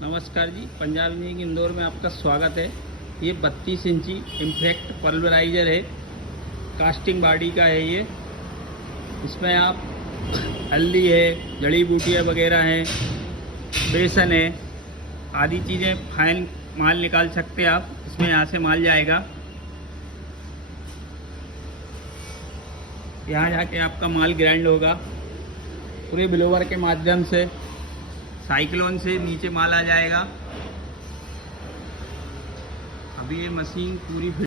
नमस्कार जी, पंजाब इंजीनियरिंग इंदौर में आपका स्वागत है। ये 32 इंची इम्पैक्ट पल्वराइज़र है, कास्टिंग बॉडी का है ये। इसमें आप हल्दी है, जड़ी बूटियाँ वगैरह हैं, बेसन है, आदि चीज़ें फाइन माल निकाल सकते हैं आप। इसमें यहाँ से माल जाएगा, यहाँ जाके आपका माल ग्राइंड होगा पूरे ब्लोवर के माध्यम से। साइक्लोन से नीचे माल आ जाएगा। अभी ये मशीन पूरी